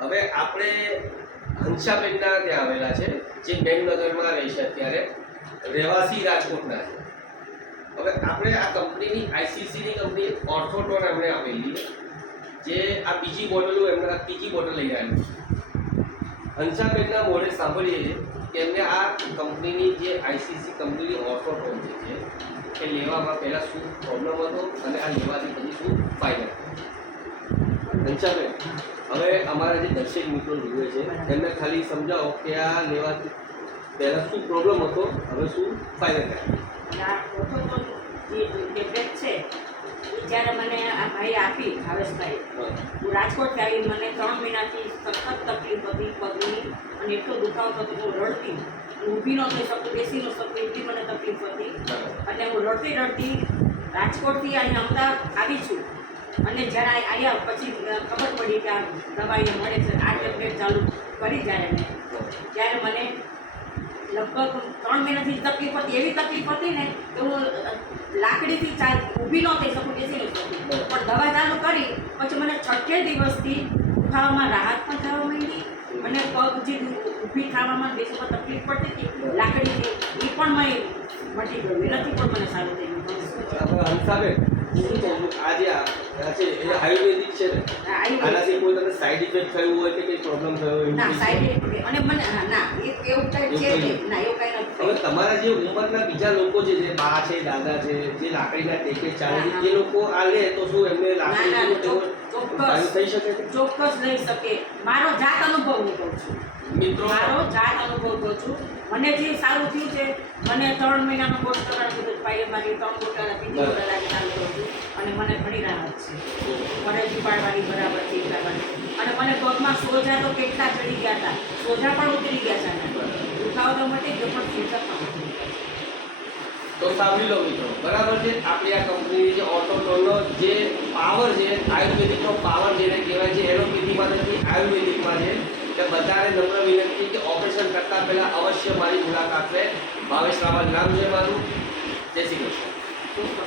હવે આપણે હંસાબેનના ત્યાં આવેલા છે, જે મેમનગરમાં રહે છે અત્યારે, રહેવાસી રાજકોટના છે. હવે આપણે આ કંપનીની આઈસીસીની કંપની ઓર્થોટોન એમણે આપેલી જે આ બીજી બોટલો એમના ત્રીજી બોટલ લઈ છે. હંસાબેનના મોઢે સાંભળીએ કે એમને આ કંપનીની જે આઈસીસી કંપનીની ઓર્થોટોન છે, એ લેવામાં પહેલાં શું પ્રોબ્લેમ હતો અને આ લેવાથી પછી શું ફાયદા ઘનશ્યામબેન હવે અમારા જે દર્શક મિત્રો જુએ છે એમને ખાલી સમજાવો કે આ લેવાથી પહેલાં શું પ્રોબ્લેમ હતો હવે શું ફાયદા થાય આ ઓછો જે ટેબ્લેટ છે જ્યારે મને આ ભાઈ આપી ભાવેશભાઈ હું. રાજકોટથી આવી મને ત્રણ મહિનાથી સખત તકલીફ હતી પગની અને એટલો દુખાવો થતો હું રડતી. ઊભી ન થઈ શકું બેસી ન શકું એટલી મને તકલીફ હતી. અને હું રડતી રડતી રાજકોટથી અહીંયા અમદાવાદ આવી છું. અને જ્યારે આવ્યા પછી ખબર પડી કે આ દવાઈ મળે છે આ ટેબ્લેટ ચાલુ કરી જ્યારે મેં ત્યારે મને લગભગ ત્રણ મહિનાથી તકલીફ હતી એવી તકલીફ હતી ને કે હું લાકડીથી ચાલ ઊભી ન થઈ શકું બેસી ન શકું પણ દવા ચાલુ કરી પછી મને છઠ્ઠે દિવસથી દુખાવામાં રાહત પણ થવા માંડી અને પગ જે ઊભી થવામાં બેસવામાં તકલીફ પડતી હતી લાકડીથી એ પણ મેં મટી ગયું. એનાથી પણ મને સારું થઈ ગયું. હવે હંસાબેન આ જે છે એ આયુર્વેદિક છે ને આનાથી કોઈ તમને સાઈડ ઇફેક્ટ થયું હોય કે કંઈ પ્રોબ્લેમ થયો હોય ના સાઈડ ઇફેક્ટ અને મને ના એ એવું કંઈ છે નહીં. ના એવું કંઈ નથી હવે તમારા જે ઉંમરના બીજા લોકો છે જે બા છે દાદા છે જે લાકડીના ટેકે ચાલે છે એ લોકો આ લે તો શું એમને તેઓ ચોક્કસ. થઈ શકે ચોક્કસ લઈ શકે. મારો જાત અનુભવ હું કહું છું. મિત્રો? મારો જાત અનુભવ કહું છું. મને જે સારું થયું છે મને ત્રણ મહિનાનો કોર્સ કરવાનું કીધું ભાઈએ મારી ત્રણ બોટલ બીજી છું અને મને ઘણી રાહત છે. મને જીપાડવાની બરાબર છે અને મને પગમાં સોજા તો કેટલા ચડી ગયા હતા. સોજા પણ ઉતરી ગયા છે દુખાવો તો મટી ગયો, પણ સોજા પણ તો સાંભળી લો મિત્રો, બરાબર છે? આપણી આ કંપનીની જે ઓટોટોનનો જે પાવર છે આયુર્વેદિકનો પાવર જેને કહેવાય છે એલોપેથીમાં નથી આયુર્વેદિકમાં છે કે બધાને નમ્ર વિનંતી કે ઓપરેશન કરતાં પહેલાં અવશ્ય મારી મુલાકાત લે. ભાવેશ રાવલ નામ છે મારું. જય શ્રી કૃષ્ણ.